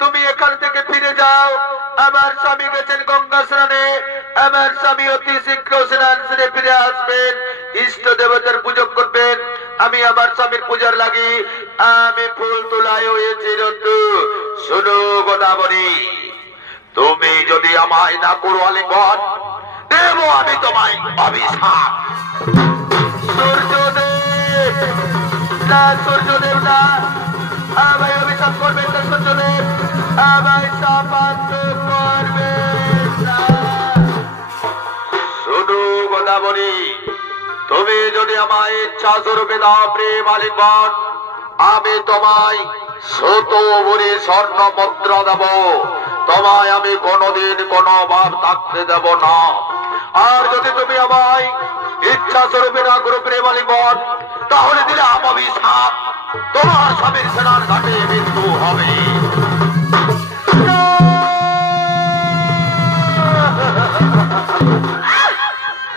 তুমি এখান থেকে ফিরে যাও। আমার স্বামী গেছেন গঙ্গা স্নানে, আমার স্বামী অতি শীঘ্র স্নান সেরে ফিরে আসবেন, ইষ্ট দেবতার পুজো করবেন। আমি আমার স্বামীর পূজার লাগি আমি ফুল তোলায় হয়েছি। রন্তু শোনো গোদাবরী, তুমি যদি আমায় না করো আলিঙ্গন, দেব আমি তোমায় অভিশাপ। সূর্যদেব না, সূর্যদেব না, আমায় অভিশাপ করবেন না। সূর্যদেব আমায় শাপান্ত করবেন না। শুধু গোদাবরী, তুমি যদি আমায় ইচ্ছা স্বরূপে দাও প্রেম আলিঙ্গন, আমি তোমায় 100 ভরি স্বর্ণ মুদ্রা দেব। তোমায় আমি কোনোদিন কোনো অভাব থাকতে দেব না। আর যদি তুমি আমায় ইচ্ছা স্বরূপে না করো প্রেম আলিঙ্গন, তাহলে দিলাম অভিশাপ, তোমার স্বামীর স্নান ঘাটে মৃত্যু হবে।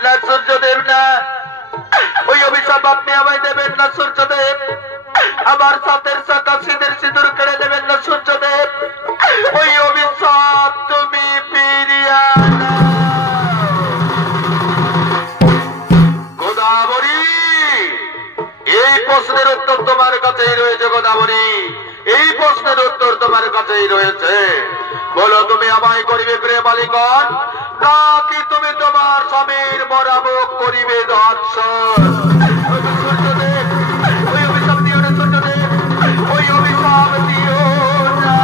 না সূর্যদেব না, ওই অভিশাপ আপনি আমায় দেবেন না সূর্যদেব। আমার সাথের সাথে সিঁদুর সিঁদুর কেড়ে দেবেন না সূর্যদেব। ওই অভিশাপ তুমি ফিরিয়ে আনো। গোদাবরী, এই প্রশ্নের উত্তর তোমার কাছেই রয়েছে। গোদাবরী, এই প্রশ্নের উত্তর তোমার কাছেই রয়েছে। বলো, তুমি আমায় করিবে প্রেম আলিঙ্গন, নাকি তুমি তোমার স্বামীর মরামুখ করিবে দর্শন? সূর্যদেব, ওই অভিশাপ দিও না সূর্যদেব, ওই অভিশাপ দিও না।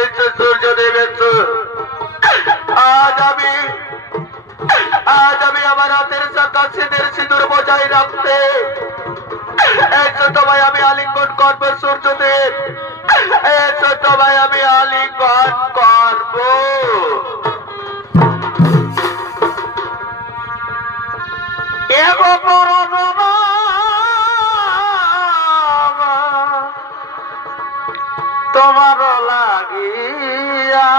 এসো সূর্যদেব এসো। আজ আমি আমার হাতের শাখা সিঁদুর বজায় রাখতে এসো। তোমায় আমি আলিঙ্গন করবো সূর্যদেব, এসো তোমায় আমি আলিঙ্গন করবো। তোমার লাগিয়া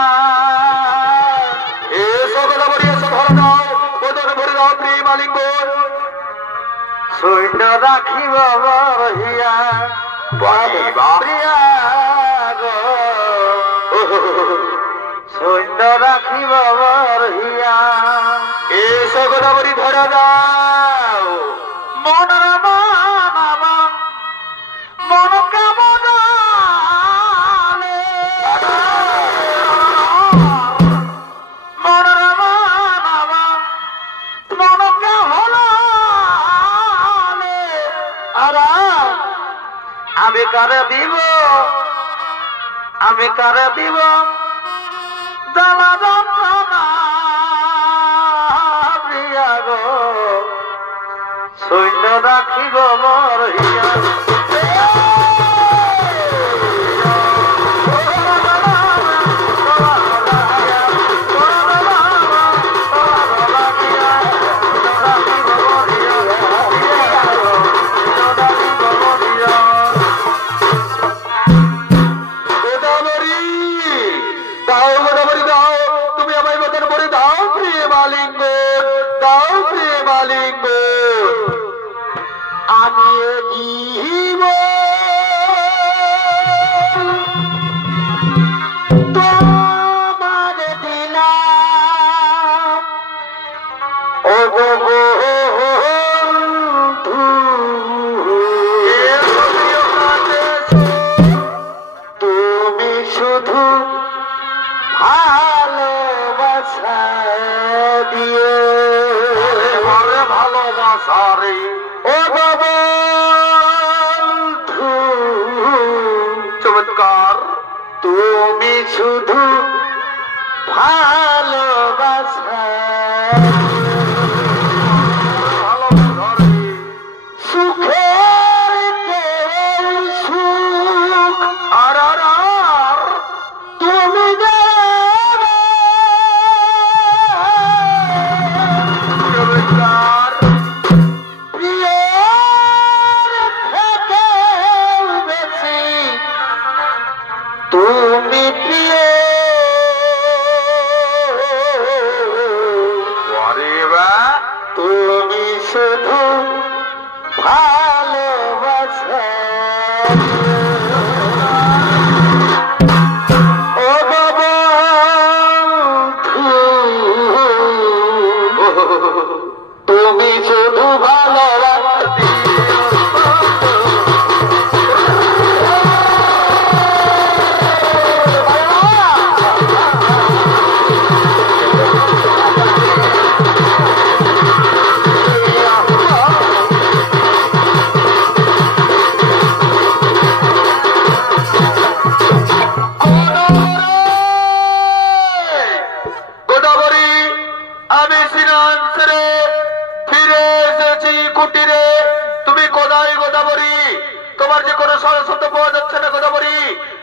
এসো গোদাবরী, এসো ধরে দাও, বদন ভরে দাও প্রেম আলিঙ্গন। সৈন্য রাখিব রহিয়া সৈন্য রাখিব রহিয়া। এসো গোদাবরী ধরে দাও। মন মন কেমন আমি কারে দিব, আমি কারে দিব জ্বালা যন্ত্রণা প্রিয়া গো, সৈন্য রাখিব রহিয়া। তুমি শুধু ভালোবাসা সুখের সুখ আর তুমি তুমি প্রিয় তুমি শুধু ভালোবাসি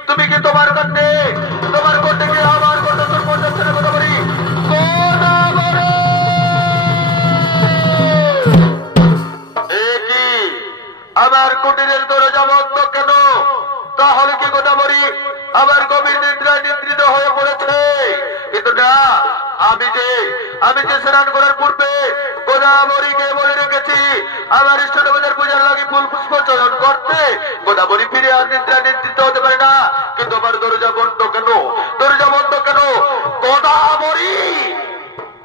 তুমি কি তোমার কন্যে তোমার কন্যে কি আমার কন্যা তোর মন যাচ্ছে না গোদাবরী কি আমার কুটিরের দরজা বন্ধ কেন? তাহলে কি গোদাবরী আমার গভীর নিদ্রায় নিদ্রিত হয়ে পড়েছে? কিন্তু না, আমি যে স্নান করার পূর্বে গোদাবরীকে বলে রেখেছি আমার ইষ্টদেবতার পূজার লাগে ফুল পুষ্প চয়ন করতে। গোদাবরী ফিরে আর নিদ্রা নিদ্রিত হতে পারে না। কিন্তু আমার দরজা বন্ধ কেন? দরজা বন্ধ কেন? গোদাবরী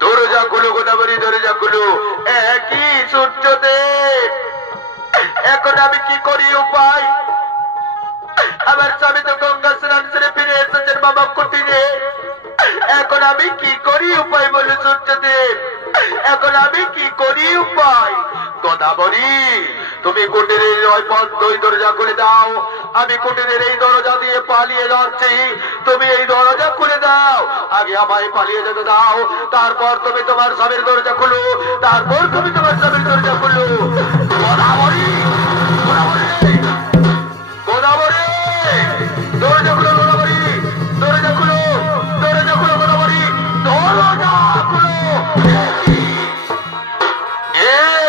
দরজা খুলো, গোদাবরী দরজা খুলো। একই সূর্যদেব, এখন আমি কি করি উপায়? আমার স্বামী তো গঙ্গা স্নান সেরে ফিরে এসেছেন বাবা কুটিরে। এখন আমি কি করি উপায় বলে সূর্যদেব? এখন আমি কি করি উপায়? গোদাবরী তুমি কুটিরের ওই পথই দরজা খুলে দাও। আমি কুটিরের এই দরজা দিয়ে পালিয়ে যাচ্ছি, তুমি এই দরজা খুলে দাও। আগে আমায় পালিয়ে যেতে দাও, তারপর তুমি তোমার স্বামীর দরজা খুলো, তারপর তুমি তোমার স্বামীর দরজা খুলো। গোদাবরী গোদাবরী দরজা খুলো, গোদাবরী দরজা খুলো, দরজা খুলো, গোদাবরী দরজা খুলো।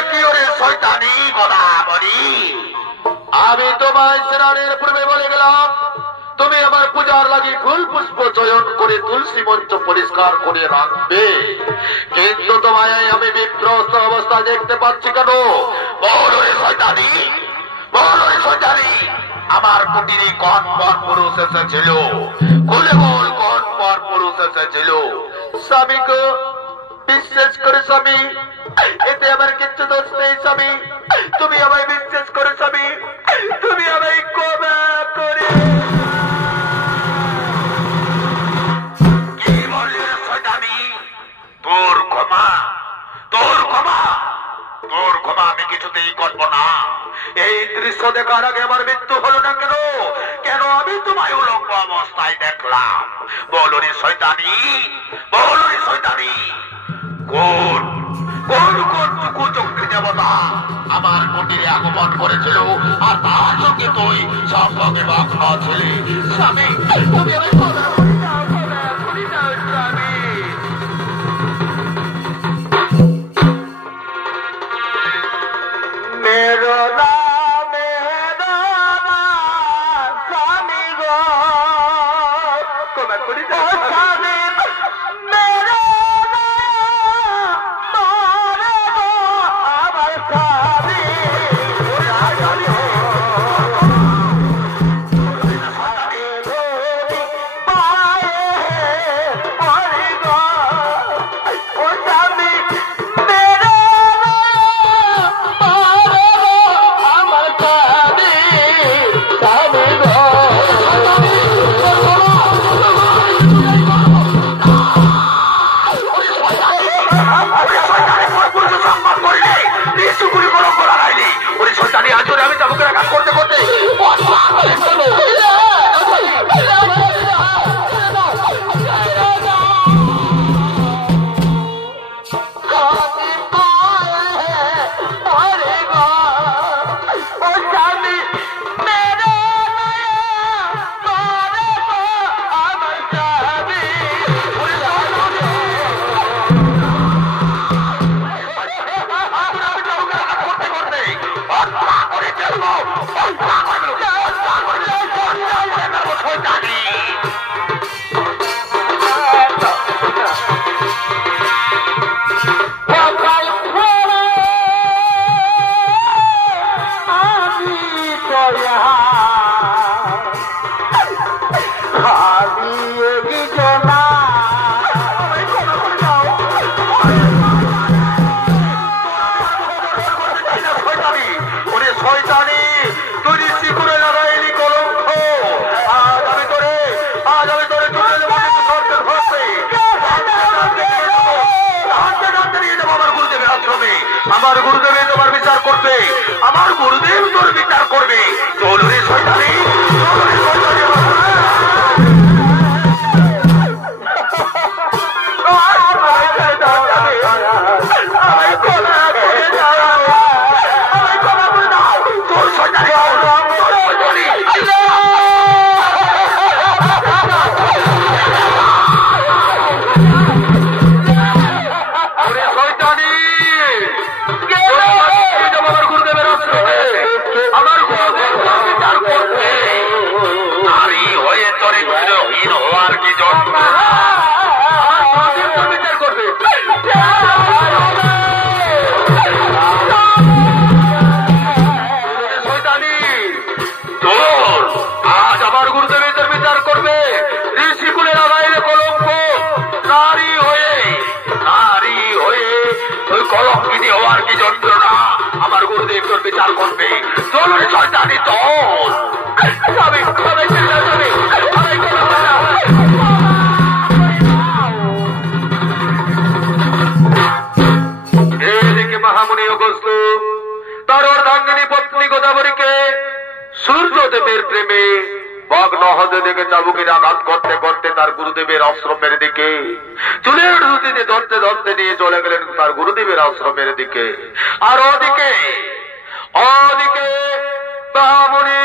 কি ওরে শয়তানি গোদাবরী, আমি তোমায় স্নানের পূর্বে বলে গেলাম তুমি আমার পূজার লাগি ফুল পুষ্প চয়ন করে তুলসী মঞ্চ পরিষ্কার করে রাখবে। কিন্তু তোমায় আমি বিপ্রস্ত অবস্থা দেখতে পাচ্ছি কেন? বল ওরে শয়তানি, বল ওরে শয়তানি, আমার কুটিরে কোন পর পুরুষ এসেছিল? খুলে বল, কোন পর পুরুষ এসেছিল? স্বামীকে বিশ্বাস করে স্বামী, এতে আমার কিচ্ছু দোষ নেই স্বামী। তুমি আমায় বিশ্বাস করো স্বামী, তুমি আমায় ক্ষমা করে। কি বললি শয়তানি? তোর ক্ষমা, তোর ক্ষমা, তোর ক্ষমা আমি কিছুতেই করবো না। এই দৃশ্য দেখার আগে আমার মৃত্যু হলো না কেন? কেন আমি তোমায় উলঙ্গ অবস্থায় দেখলাম? বলো রে শয়তানি, বলো রে শয়তানি, কোন কোন কোন কুচক্রী দেবতা আমার কুটিরে আগমন করেছিল আর তার সঙ্গে তুই সম্পর্কে মগ্ন ছিলি? স্বামী তুমি আমায় ক্ষমা করে দাও, ক্ষমা করে দাও স্বামী। মেরো স্বামী গো, ক্ষমা করে দাও স্বামী। আমার গুরুদেবই তোমার বিচার করবে, আমার গুরুদেব তোর বিচার করবে। চলো রে শয়তানি, চলো রে শয়তানি। তোর শয়তানি আমার গুরুদেব তোর বিচার করবে। চলো রে শয়তানি চল। এদিকে মহামুনি অগস্ত্য তার অর্ধাঙ্গিনী পত্নী গোদাবরীকে সূর্যদেবের প্রেমে ভগ্ন হতে দেখে চাবুকের আঘাত করতে করতে তার গুরুদেবের আশ্রমের দিকে চুলের ধুতিতে ধরতে ধরতে নিয়ে চলে গেলেন তার গুরুদেবের আশ্রমের দিকে। আর ওদিকে মহামুনি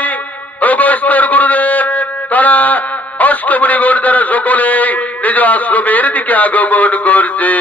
অগস্ত্যের গুরুদেব তারা অষ্টমুনি গণ তারা সকলে নিজ আশ্রমের দিকে আগমন করছে।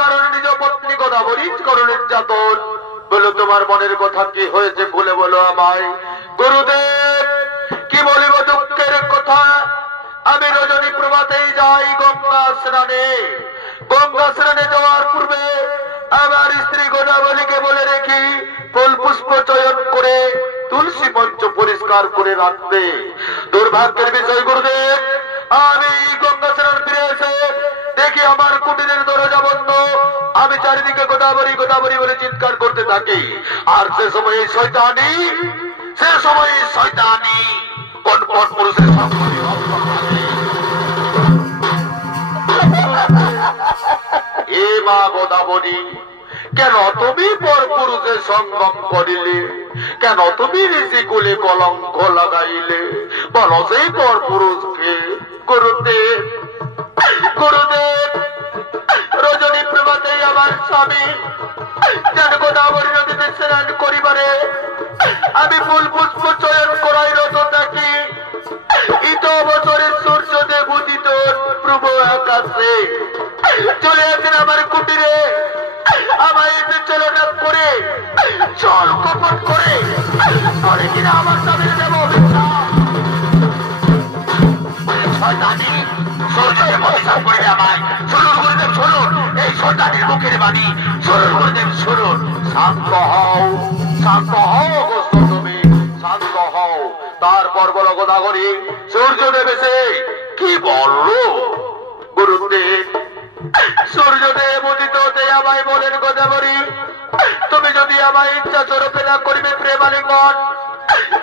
কারণে নিজ পত্নী গোদাবরী করো নির্যাতন। বলো তোমার মনের কথা কি হয়েছে বলে বলো আমায়। গুরুদেব কি বলিব দুঃখের কথা। আমি রজনী প্রভাতেই যাই গঙ্গা স্নানে। গঙ্গা স্নানে যাওয়ার পূর্বে আমার স্ত্রী গোদাবরীকে বলে রেখি ফুল পুষ্প চয়ন করে তুলসী মঞ্চ পরিষ্কার করে রাখতে। দুর্ভাগ্যের বিষয় গুরুদেব, আমি গঙ্গা স্নান ফিরে এসে দেখি আমার কুটিরের দরজা বন্ধ। আমি চারিদিকে গোদাবরী গোদাবরী বলে চিৎকার করতে থাকি। আর সে সময় শয়তানি কোন কোন পুরুষের সঙ্গে এ মা গোদাবরী, কেন তুমি পর পুরুষের সঙ্গম করিলে? কেন তুমি ঋষিকুলে কলঙ্ক লাগাইলে? বলো সেই পর পুরুষকে। গুরুদেব গুরুদেব, রজনী প্রভাতেই আমার স্বামী যেন গোদাবরী নদীতে স্নান করিবারে আমি ফুল পুষ্প চয়ন করাই রত থাকি। ইত অবসরের সূর্যদেব উদিত প্রভু আকাশে চলে আসেন আমার কুটিরে। আমায় বিচলনা করে জল কপট করে কিনা আমার স্বামীর দেব অভিশাপ। শয়তানি সূর্যদেব অভিশাপ করে আমায়। শুনুন গুরুদেব শুনুন, এই শয়তানির মুখের বাণী শুনুন গুরুদেব শুনুন। শান্ত হও, শান্ত হও অগস্ত্য, তুমি শান্ত হও। তারপর বলো গোদাবরী, সূর্যদেব এসে কি বললো? গুরুদেব সূর্যদেব উদিত হতে আমায় বলেন, গোদাবরী তুমি যদি আমায় ইচ্ছা স্বরূপে না করিবে প্রেমালিঙ্গন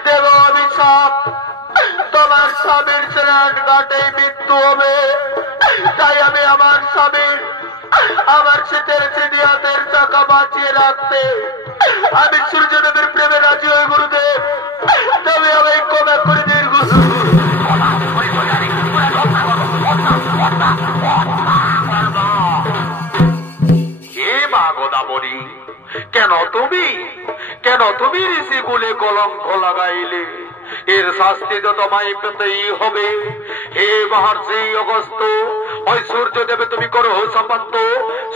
দেব অভিশাপ। তোমার স্বামীর স্নান ঘাটে মৃত্যু হবে। তাই আমি আমার স্বামীর আমার শীতের সিদিয়াতের চাকা বাঁচিয়ে রাখতে আমি সূর্যদেবের প্রেমে রাজি হই। গুরুদেব তবে আমায় ক্ষমা করে দিন। হে মা গোদাবরী, কেন তুমি ঋষিকুলে কলঙ্ক লাগাইলে? এর শাস্তি তো তোমায় পেতেই হবে। হে মহর্ষি অগস্ত্য, ওই সূর্যদেব তুমি করো শাপান্ত।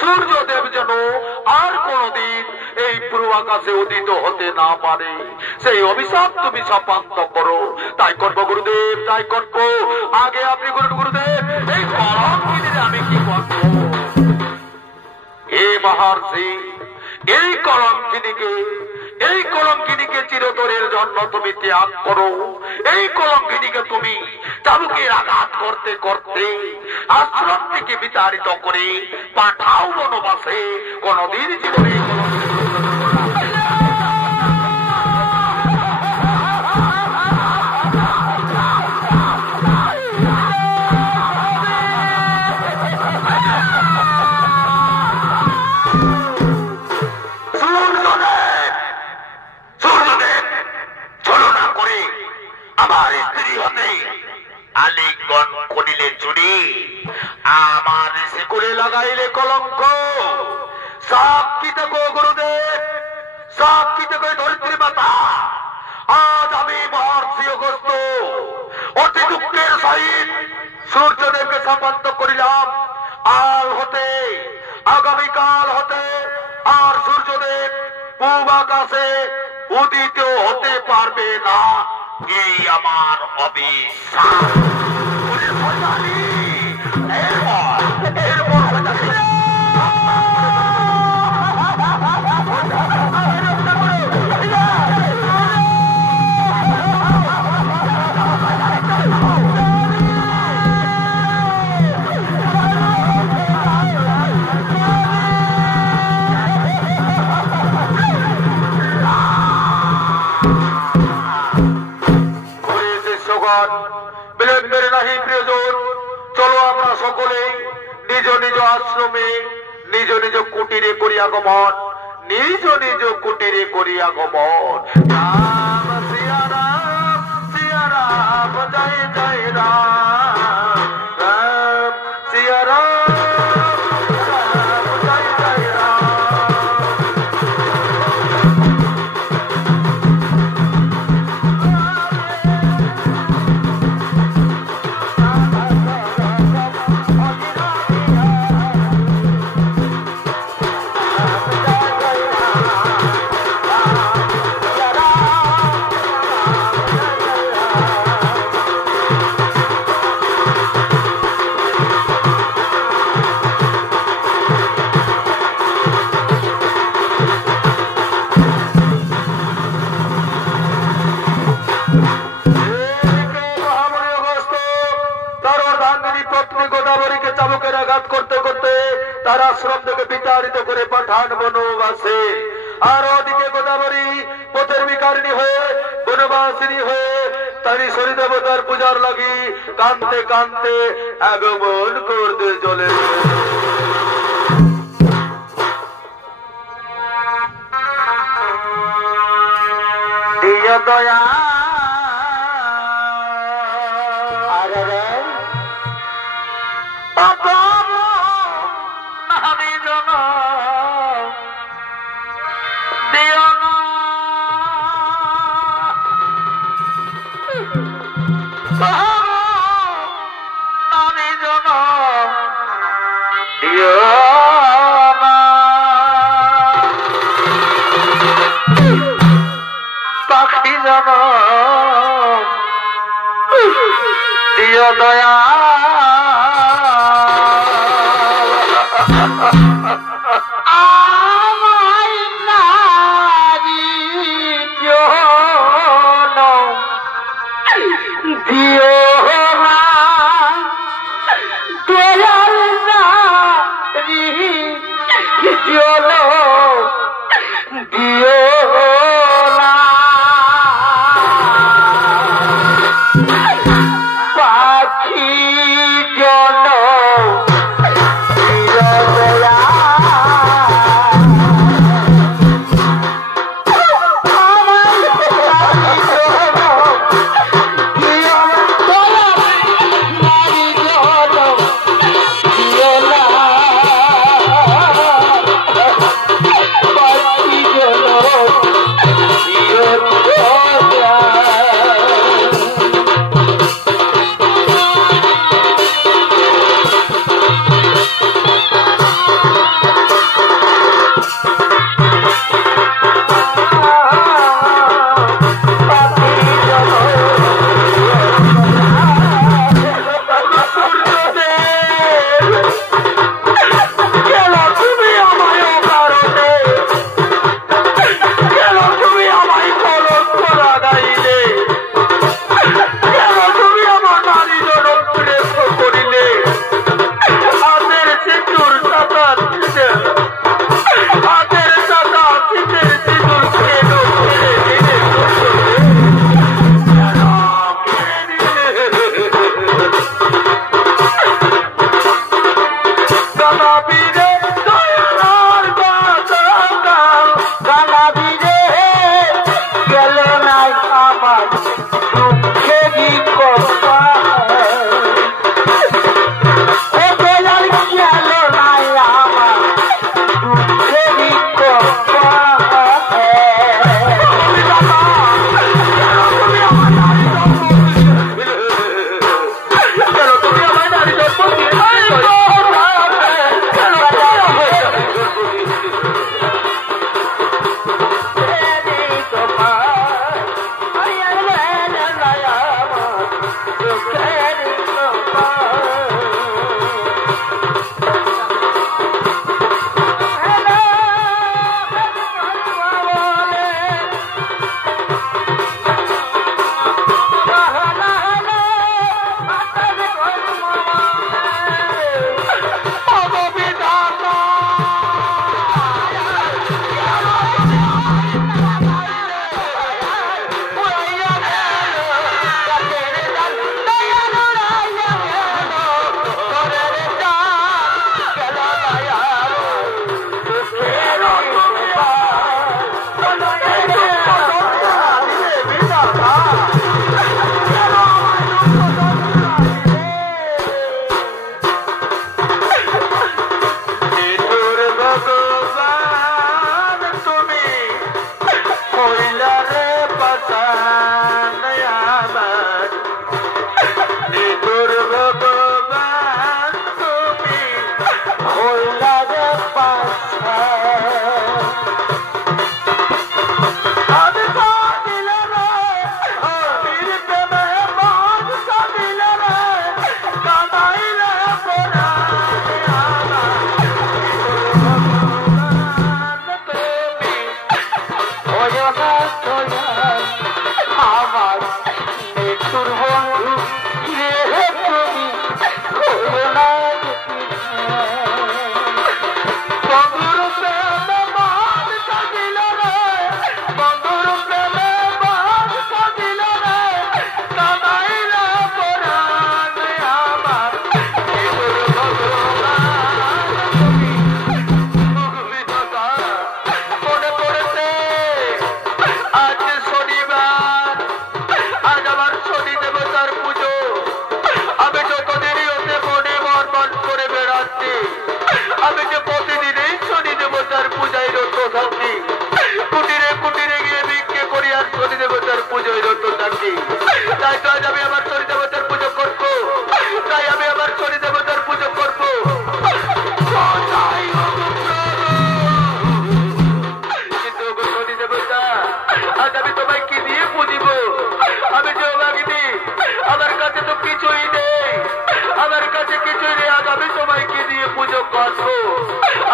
সূর্যদেব যেন আর কোনদিন এই পূর্ব আকাশে উদিত হতে না পারে, সেই অভিশাপ তুমি শাপান্ত করো। তাই করবো গুরুদেব, তাই করবো। আগে আপনি গুরুদেব এই কলঙ্কিনীর আমি কি করবো? হে মহর্ষি, এই কলঙ্কিনীকে চিরতরের জন্য তুমি ত্যাগ করো। এই কলঙ্কিনীকে তুমি চাবুকের আঘাত করতে করতে আশ্রম থেকে বিতাড়িত করে পাঠাও বনবাসে। কোনদিন জীবনে আমার স্ত্রী হতে আলিঙ্গন করিলে চুরি, আমার শিকুলে লাগাইলে কলঙ্ক। সাক্ষী দেখো গুরুদেব, সাক্ষী দেখো ধরিত্রী মাতা, আজ আমি মহর্ষি অগস্ত্য অতি দুঃখের সহিত সূর্যদেবকে শাপান্ত করিলাম। আগামীকাল হতে আর সূর্যদেব পূব আকাশে উদিত হতে পারবে না। এই আমার অভিশাপ। বিলম্বের নাহি প্রিয়জন, চলো আমরা সকলে নিজ নিজ আশ্রমে নিজ নিজ কুটিরে করি আগমন, নিজ নিজ কুটিরে করি আগমন। রাম সিয়া রাম জয় জয় রাম, রাম সিয়া রাম জয় জয় রাম। আর আশ্রম থেকে বিতাড়িত করে পাঠান বনবাসে। আর ওদিকে গোদাবরী পথের বিকারিণী হয়ে বনবাসিনী হয়ে তারি শনি দেবতার পূজার লাগি কানতে কানতে আগমন করতে চলে। দয়া পাখি জন দিও দয়া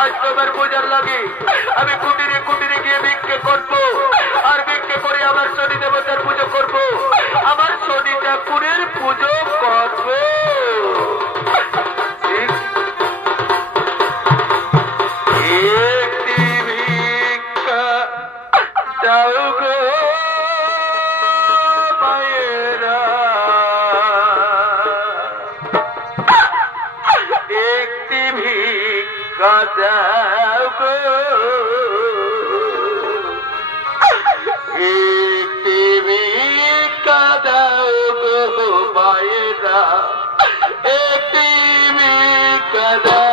আজ তোমার পূজার লাগে আমি কুটিরে কুটিরে গিয়ে ভিক্ষে করবো, আর ভিক্ষে করে আমার শনি দেবতার পুজো করব, আমার শনি ঠাকুরের পুজো করব। একটি ভিক্ষা দাও গো মায়েরা, একটি ভিক্ষা দাও গো, একটি ভিক্ষা দাও গো মায়েরা, একটি ভিক্ষা দাও।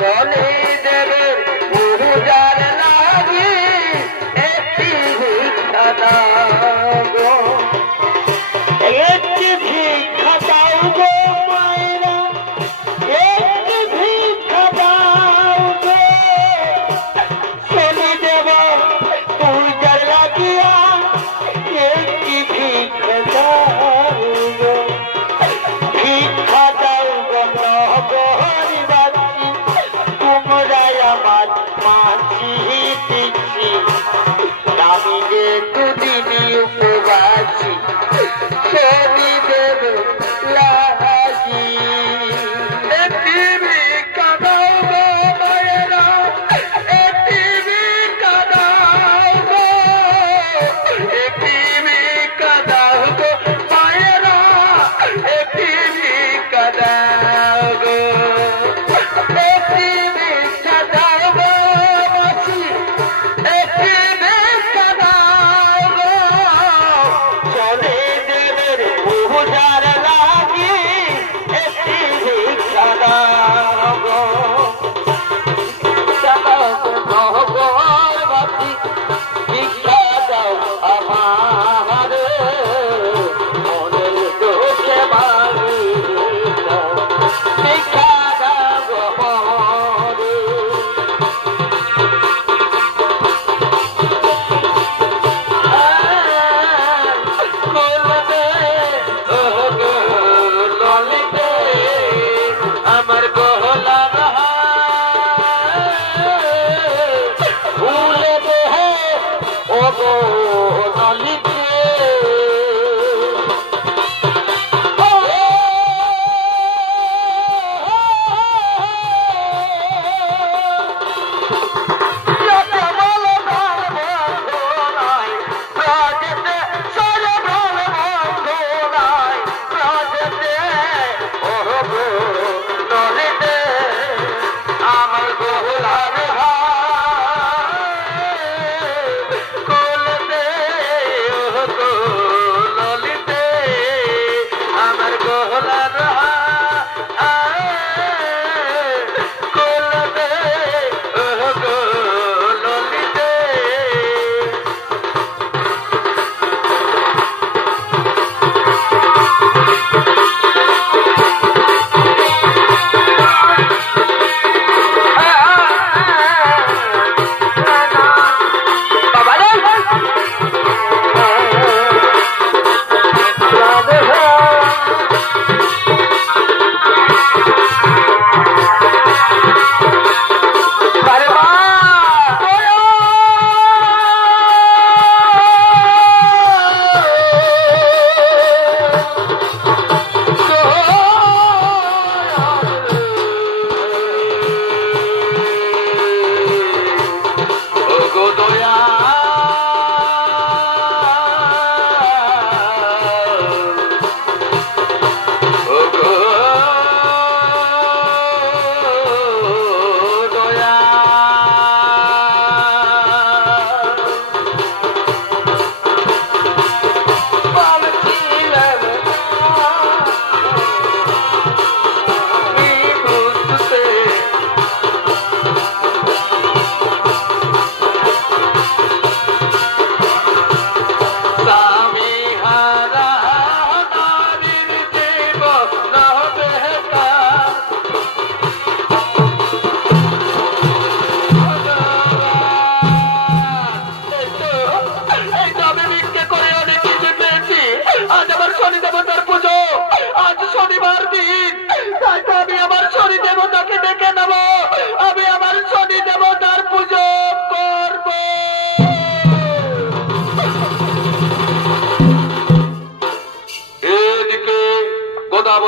বলে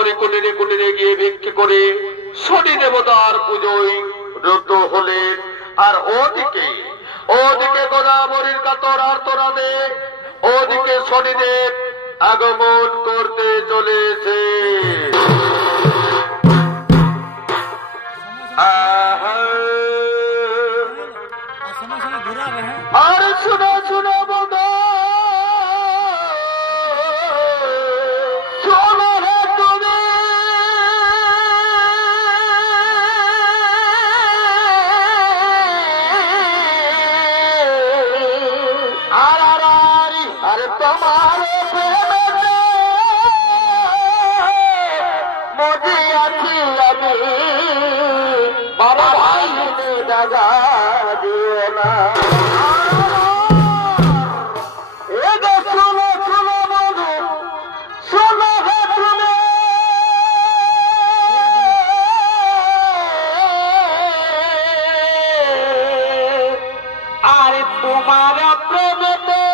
করে কুটিরে কুটিরে গিয়ে ভিক্ষে করে শনি দেবতার পুজোয় রত হলেন। আর ওদিকে গোদাবরীর কাতর আর্তনাদে ওদিকে শনিদেব আগমন করতে চলেছে। আর শুনো শুনো বন্ধু, শোনো হে তুমি, আর তোমার মজি আছি আমি বাবা ভাই দাদা দিও না। তোমার প্রেমেতে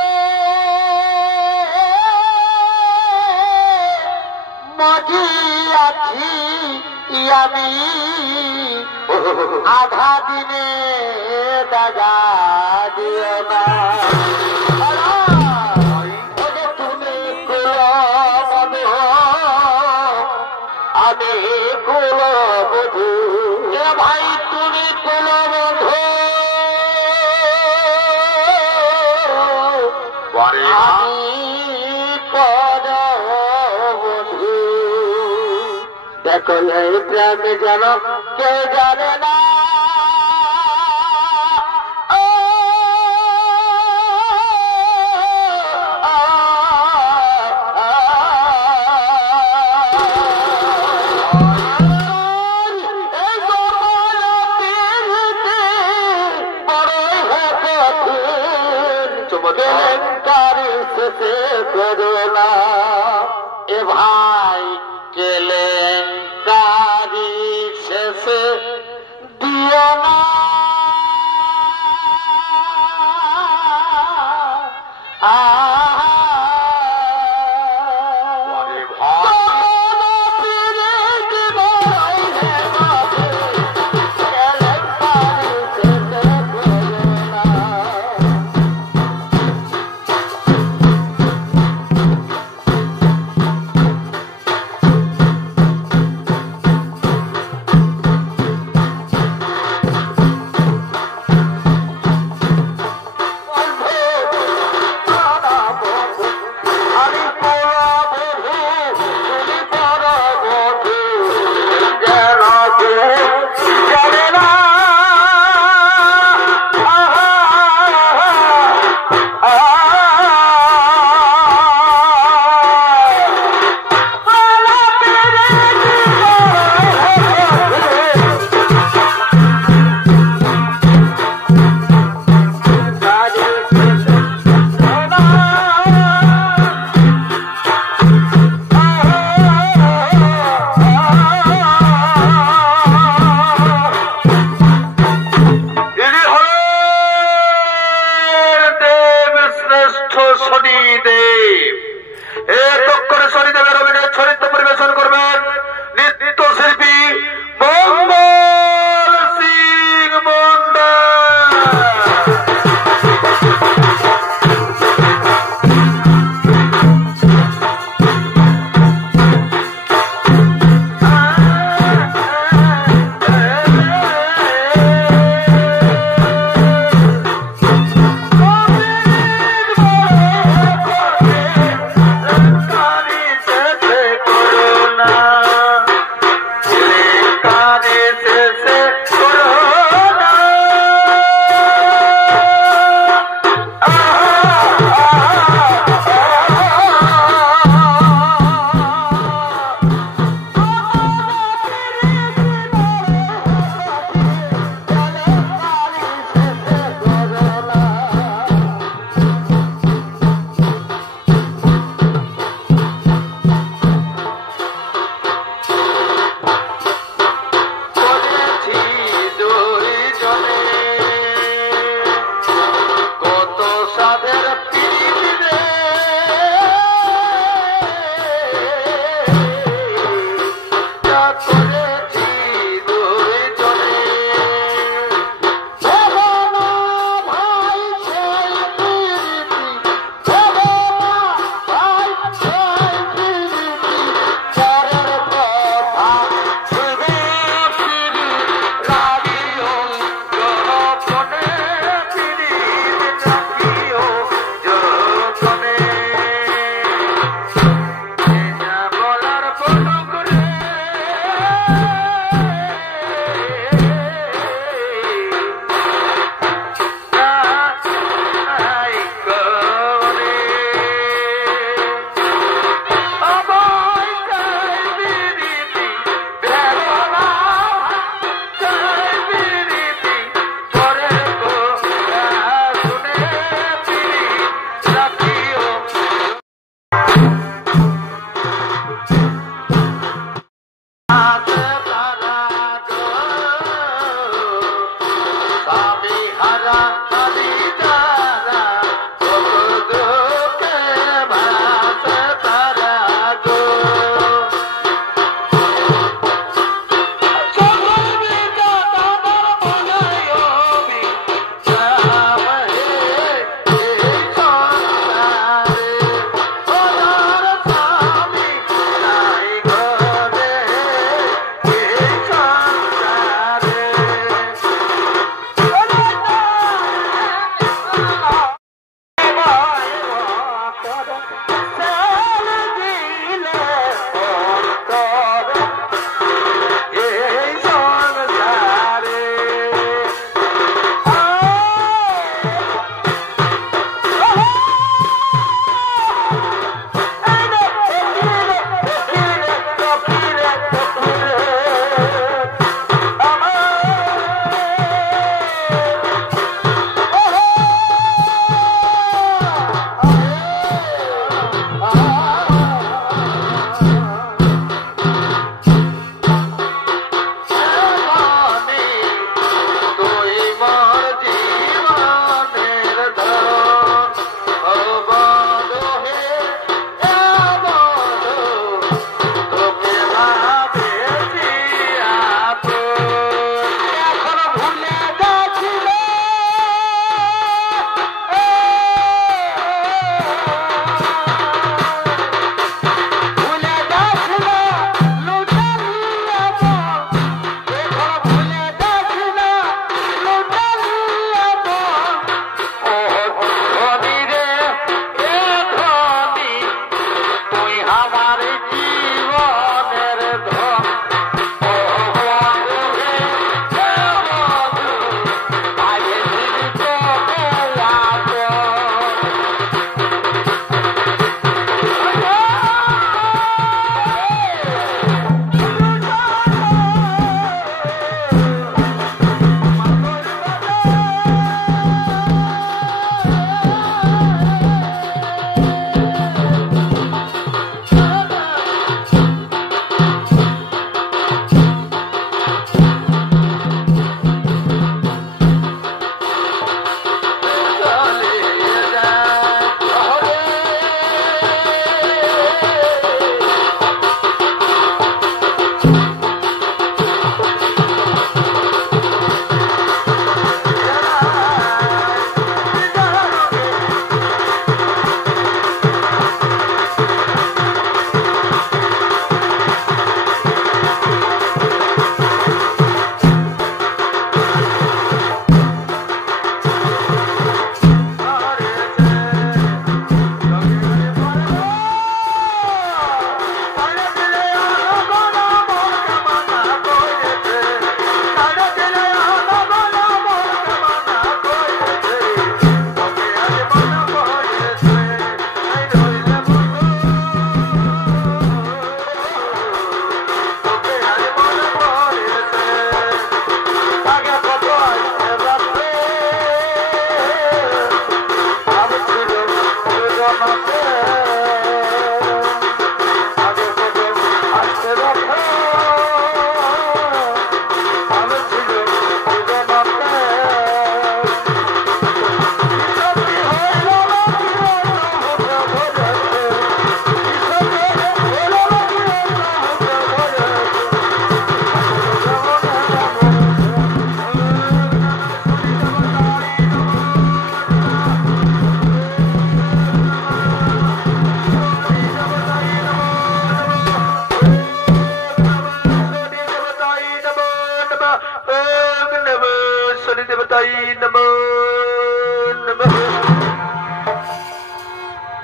মজি আছি আমি আধা দিনে দাগা দিও না। তুমি কুলবধূ আমি কুলবধূ, ভাই তুমি কুলবধূ দেখো এই প্রেমে যেন কেউ জানে না। এ ভাই কেলেঙ্কারি শেষে দিও না।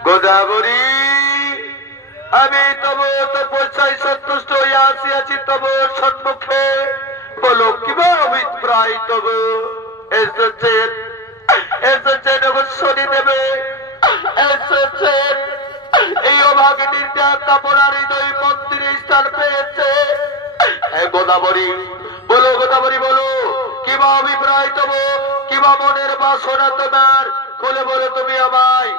গোদাবরী, আমি তব তপস্যায় সন্তুষ্ট হইয়া আসিয়াছি তব সম্মুখে, বলো কিবা অভিপ্রায় তব? এসেছেন এসেছেন শনি দেবে, এসেছেন এই অভাগিনীর কাপড়ার হৃদয় মন্দিরে স্থান পেয়েছে। গোদাবরী বলো, গোদাবরী বলো কিবা অভিপ্রায় তব, কিবা মনের বাসনা তোমার, খুলে বলো তুমি আমায়।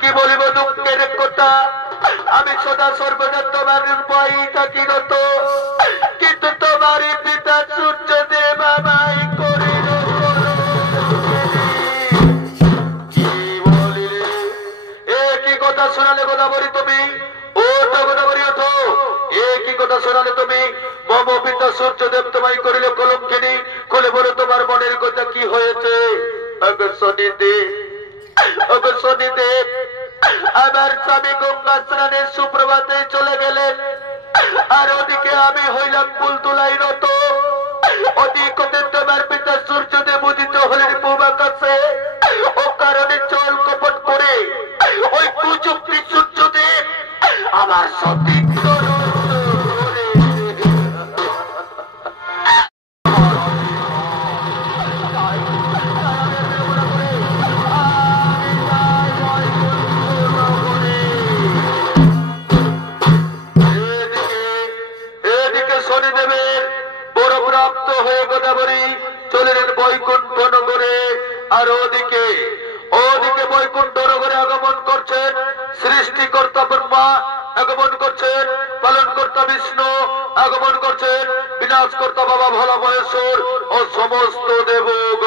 কি বলিব দুঃখের কথা, আমি সদা সর্বদা তোমার ভয় থাকি নত, কিন্তু তোমারই পিতা সূর্যদেব আমায় করিল সূর্যদেব তোমায় করিল কলঙ্কিনী, খুলে বলো তোমার মনের কথা কি হয়েছে। শনিদেব, আমার স্বামী গঙ্গা স্নানের সুপ্রভাতে চলে গেলেন, আর ওদিকে আমি হইলাম ফুল তোলাই রত। ওদিকে তোমার পিতা সূর্যদেব উদিত হলেন পূর্ব আকাশে, ও কারণে চল কপট করে ওই কুচুক্তি সূর্যদেব আমার সতীর্থ চলিলেন বৈকুণ্ঠ নগরে। আর ওদিকে বৈকুণ্ঠ নগরে আগমন করছেন সৃষ্টিকর্তা ব্রহ্মা, আগমন করছেন পালনকর্তা বিষ্ণু, আগমন করছেন বিনাশকর্তা বাবা ভোলা মহেশ্বর ও সমস্ত দেবগণ।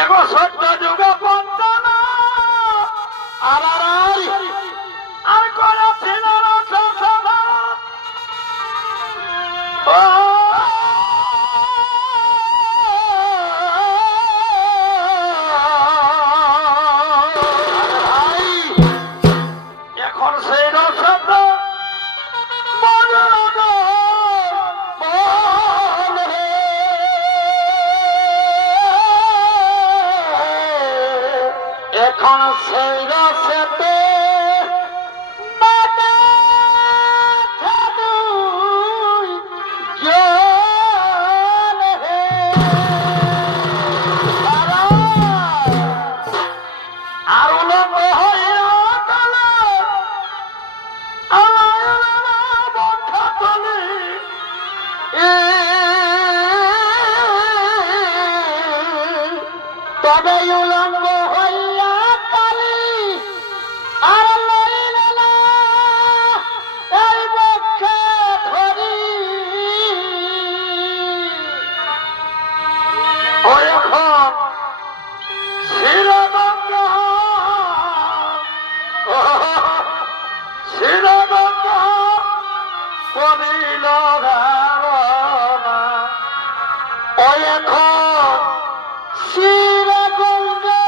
এগো সত্য যুগ পঞ্চম আর করেছিল এখন সেই রসদ এখন সেই রসতে তবে উলঙ্গ হইয়া কালী আর লইলা এই বক্ষে ধরি ও এখন শিরগঙ্গা করিল ধারণা ও এখন শিরগঙ্গা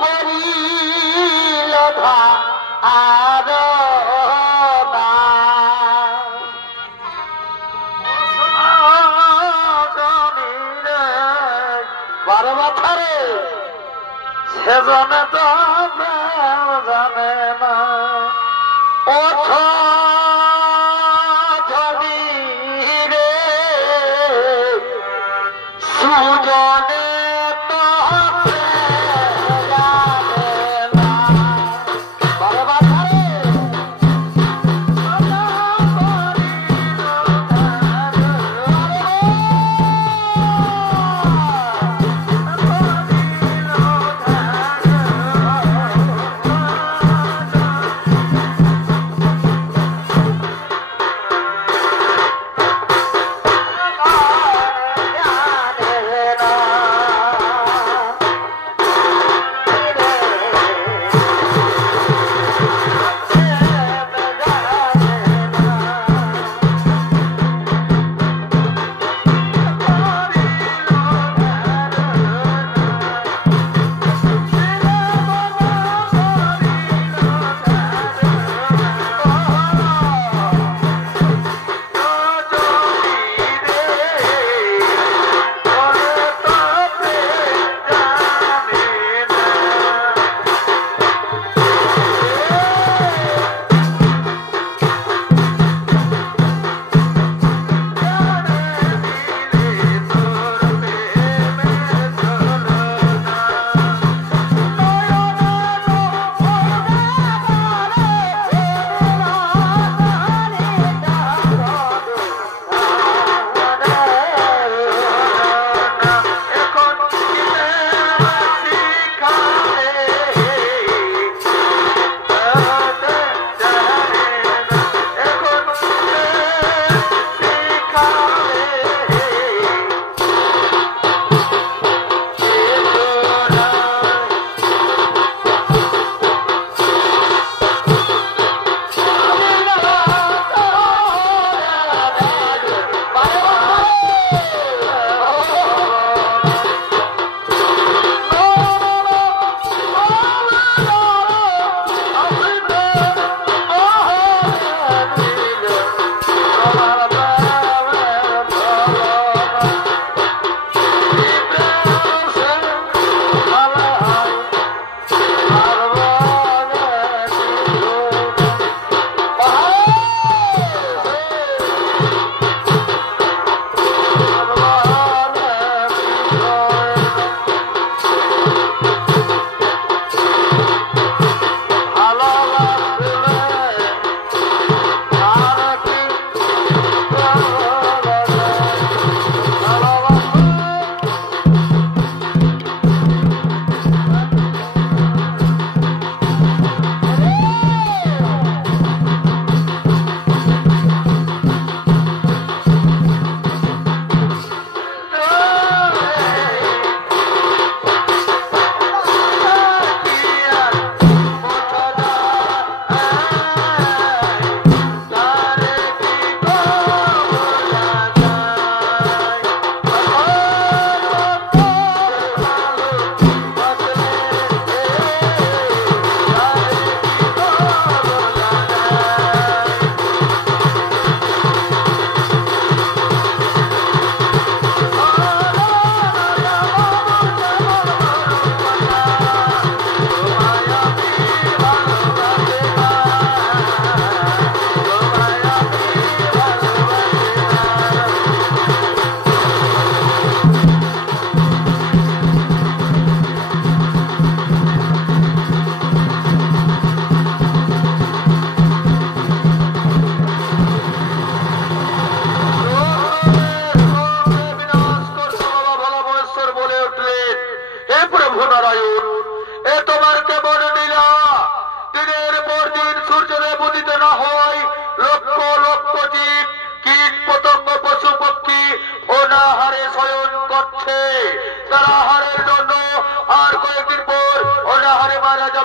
করিল ধারণা। বারো বছরে সেজনে তো জানে না ওঠ ধনী রে সুজনে তো জানে না। বারো বছরে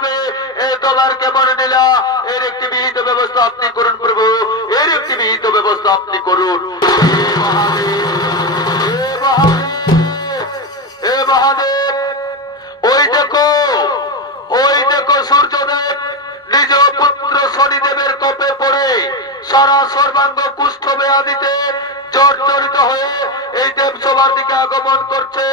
হবে। এই তোমার কেমন নিলা, এর একটি বিহিত ব্যবস্থা আপনি করুন প্রভু, এর একটি বিহিত ব্যবস্থা আপনি করুন। হে মহাদেব, ওই দেখো সূর্যদেব নিজ পুত্র শনিদেবের কোপে পড়ে সারা সর্বাঙ্গ কুষ্ঠ ব্যাধিতে জর্জরিত হয়ে এই দেবসভার দিকে আগমন করছে।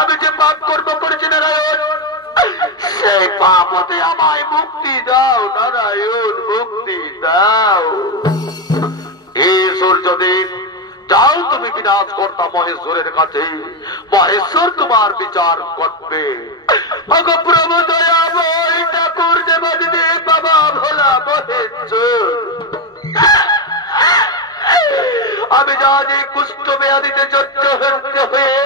আমি যে পাপ কর্ম করেছি নারায়ণ, সেই পাপ হতে আমায় মুক্তি দাও নারায়ণ, মুক্তি দাও। এই সূর্যদেব, যাও তুমি বিনাশ কর্তা মহেশ্বরের কাছে, মহেশ্বর তোমার বিচার করবে। প্রভু দয়াময় ঠাকুর দেবাদিদেব বাবা ভোলা মহেশ্বর, আমি যা যে কুষ্ঠ ব্যাধিতে জর্জরিত হয়ে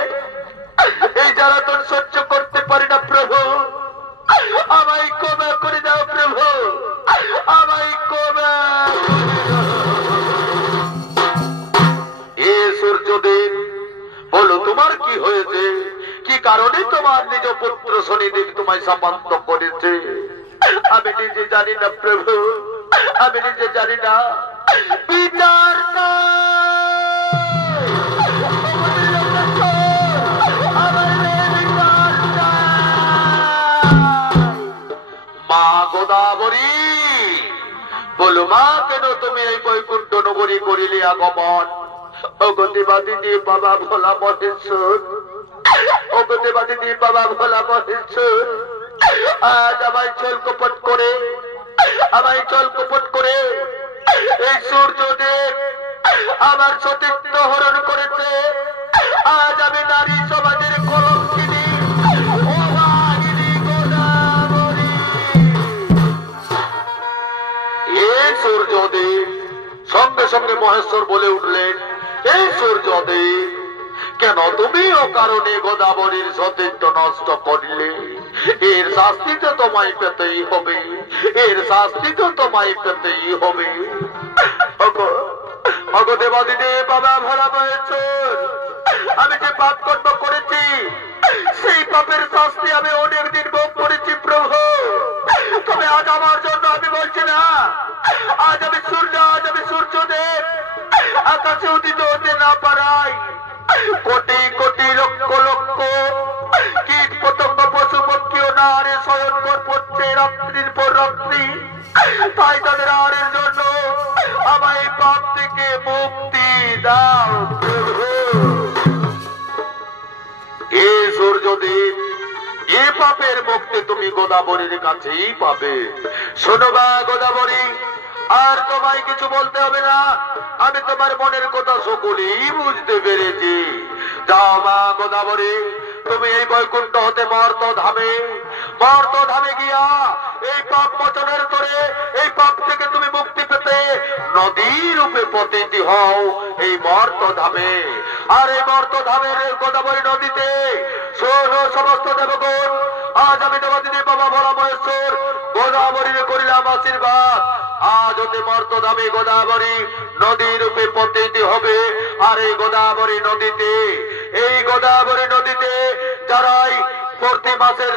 এই জ্বালাতন সহ্য করতে পারি না প্রভু, আমায় ক্ষমা করে দাও প্রভু, আমায় ক্ষমা। এ সূর্যদেব, বলো তোমার কি হয়েছে, কি কারণে তোমার নিজ পুত্র শনিদেব তোমায় সামন্ত করেছে? আমি নিজে জানি না প্রভু, আমি নিজে জানি না। বিচার মা গোদাবরী, বলো মা, কেন তুমি এই বৈকুণ্ঠ নগরী করিলে আগমন? অগতিবাদী দিয়ে বাবা ভোলা মহেশ্বর, অগতিবাদী দিয়ে বাবা ভোলা মহেশ্বর, আজ আমায় চল কপট করে, আমায় চল কপট করে এই সূর্যদেব আমার সতীত্ব হরণ করেছে। আজ আমি নারী সমাজের কলঙ্কিনী সূর্যদেব। সঙ্গে সঙ্গে মহেশ্বর বলে উঠলেন, এই সূর্যদেব, কেন তুমি ও কারণে গোদাবরীর সতীত্ব নষ্ট করলে? এর শাস্তি তো তোমায় পেতেই হবে, এর শাস্তি তো তোমায় পেতেই হবে। দেবাদিদেব বাবা ভোলা মহেশ্বর, আমি যে পাপ কর্ম করেছি সেই পাপের শাস্তি আমি অনেক দিন ভোগ করেছি প্রভু। তবে আজ আমার জন্য আমি বলছি না, আজ আমি সূর্যদেব আকাশে উদিত হতে না পারাই কোটি কোটি লক্ষ লক্ষ কীট পতঙ্গ পশু পক্ষী ও নারে শয়ন করছে রাত্রির পর রাত্রি। তাই তাদের আহারের জন্য আমায় পাপ থেকে মুক্তি দাও প্রভু। এ সূর্যদেব, এ পাপের মুক্তি তুমি গোদাবরীর কাছেই পাবে। শোনো বা গোদাবরী, আর তোমায় কিছু বলতে হবে না, আমি তোমার মনের কথা সকলেই বুঝতে পেরেছি। যাও মা গোদাবরী, তুমি এই বৈকুণ্ঠ হতে মর্ত ধামে গিয়া এই পাপ মোচনের করে এই পাপ থেকে তুমি মুক্তি পেতে নদী রূপে পতিত হও এই মর্ত ধামে। আর এই মর্ত ধামের গোদাবরী নদীতে শোনো সমস্ত দেবগণ, আজ আমি দেবাদিদেব বাবা ভোলা মহেশ্বর গোদাবরীর করিলাম আশীর্বাদ। আজ হতে মর্ত ধামে গোদাবরী নদী রূপে পতিত হবে। আর এই গোদাবরী নদীতে যারাই প্রতি মাসের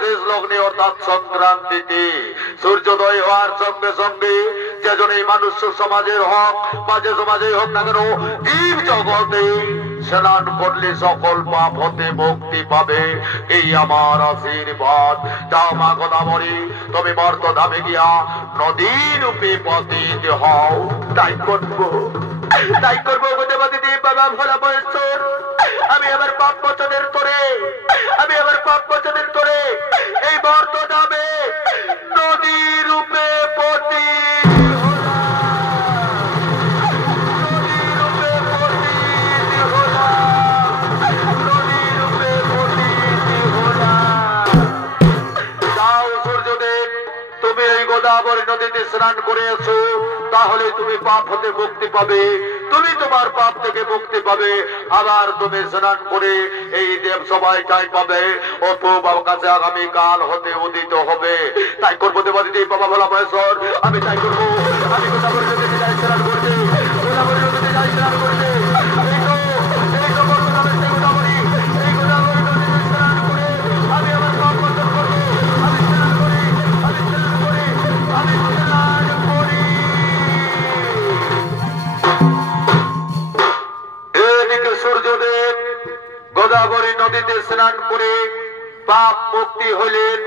শেষ লগ্নে অর্থাৎ সংক্রান্তিতে সূর্যোদয় হওয়ার সঙ্গে সঙ্গে যেজন এই মানুষ সমাজের হোক বা যে সমাজে হোক না কেন, জীব জগতে স্নান করলে সকল পাপ হতে মুক্তি পাবে, এই আমার আশীর্বাদ। যাও মা গোদাবরী, তুমি মর্ত ধামে গিয়া নদী রূপে পতিত হও। তাই করবো দেবাদিদেব বাবা ভোলা মহেশ্বর। আমি আমার পাপ মোচনের তোরে এই মর্ত ধামে নদী রূপে পতিত গোদাবরী নদীতে স্নান করে এসো, তাহলে তুমি পাপ হতে মুক্তি পাবে, তুমি তোমার পাপ থেকে মুক্তি পাবে। আবার তুমি স্নান করে এই দেব সবাইটাই পাবে। ও বাবার কাছে আগামী কাল হতে উদিত হবে। তাই করবো দেবাদিদেব বাবা ভোলা মহেশ্বর, আমি তাই করবো। আমি গোদাবরী নদীতে যাই স্নান করতে, গোদাবরী নদীতে যাই স্নান করতে। এই তো বর্তমানে সেই গোদাবরী, এই গোদাবরী নদীতে স্নান করে আমি আমার পাপ মোচন করবো। আমি স্নান করি, আমি স্নান করি, আমি স্নান করি। এদিকে সূর্যদেব গোদাবরী নদীতে স্নান করে পাপ মুক্তি হইলেন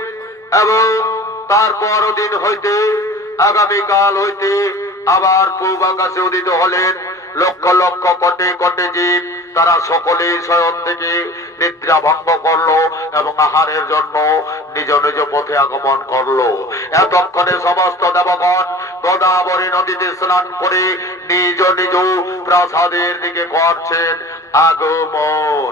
এবং তারপর দিন হইতে আগামীকাল হইতে আবার পূব আকাশে উদিত হলেন। লক্ষ লক্ষ কোটি কোটি জীব তারা সকলেই স্বয়ং থেকে নিদ্রা ভঙ্গ করলো এবং আহারের জন্য নিজ নিজ পথে আগমন করলো। এতক্ষণে সমস্ত দেবগণ গোদাবরী নদীতে স্নান করে নিজ নিজ প্রাসাদের দিকে করছেন আগমন।